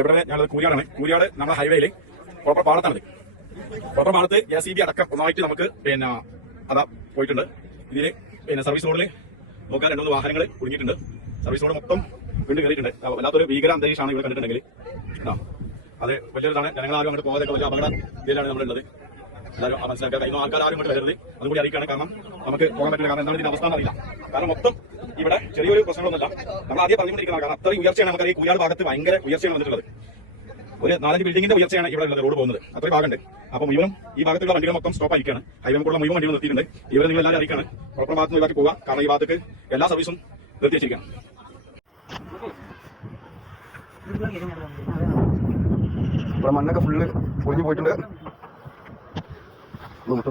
ഇവിടെ ഞങ്ങൾ കൂരിയാടാണ്. കൂരിയാട് നമ്മുടെ ഹൈവേയിൽ പ്രോപ്പർ പാടത്താണത്. പ്രോപ്പർ പാടത്ത് JCB അടക്കം ഒന്നായിട്ട് നമുക്ക് പിന്നെ അതാ പോയിട്ടുണ്ട്. ഇതിന് പിന്നെ സർവീസ് റോഡിൽ നോക്കാൻ 2-3 വാഹനങ്ങൾ കുടുങ്ങിയിട്ടുണ്ട്. സർവീസ് റോഡ് മൊത്തം വീണ്ടും കയറിയിട്ടുണ്ട്. വല്ലാത്തൊരു ഭീകര അന്തരീക്ഷമാണ് ഇവിടെ കണ്ടിട്ടുണ്ടെങ്കിൽ. അത് വലിയൊരിതാണ്. ജനങ്ങളാരും അങ്ങോട്ട് പോകാതൊക്കെ വലിയ അപകട ഇതിലാണ് നമ്മളുള്ളത്. എല്ലാവരും മനസ്സിലാക്കുക. കഴിഞ്ഞ ആൾക്കാരും ഇങ്ങോട്ട് വരരുത്. അതുകൂടി അറിയിക്കുകയാണ്. കാരണം നമുക്ക് പോകാൻ പറ്റില്ല. കാരണം എന്താണ് ഇതിന്റെ അവസ്ഥ എന്നറിയില്ല. കാരണം മൊത്തം ഇവിടെ ചെറിയൊരു പ്രശ്നങ്ങളൊന്നുമില്ല. നമ്മൾ ആദ്യം പറഞ്ഞുകൊണ്ടിരിക്കുന്നത്. കാരണം അത്രയും ഉയർച്ചയാണ് നമുക്ക് ഈ കൂരിയാട് ഭാഗത്ത് ഭയങ്കര ഉയർച്ചയാണ് വന്നിട്ടുള്ളത്. ഒരു 4-5 ബിൽഡിംഗിന്റെ ഉയർച്ചയാണ് ഇവിടെ ഉള്ളത്. റോഡ് പോകുന്നത് അത്രയും ഭാഗമുണ്ട്. അപ്പോൾ മുഴുവൻ ഈ ഭാഗത്തുള്ള വണ്ടികൾ മൊത്തം സ്റ്റോപ്പ് ആയിരിക്കുകയാണ്. ഹൈവേക്കുള്ള മുഴുവൻ വണ്ടികൾ നിർത്തിയിട്ടുണ്ട്. ഇവരെ നിങ്ങൾ എല്ലാവരും അറിയിക്കുകയാണ് പ്രോപ്പർ ഭാഗത്ത് ഒഴിവാക്കി പോവുക. കാരണം ഈ ഭാഗത്തേക്ക് എല്ലാ സർവീസും നിർത്തി വെച്ചിരിക്കുകയാണ്. ഇവിടെ മണ്ണൊക്കെ ഫുള്ള് പൊളിഞ്ഞു പോയിട്ടുണ്ട്. വണ്ടി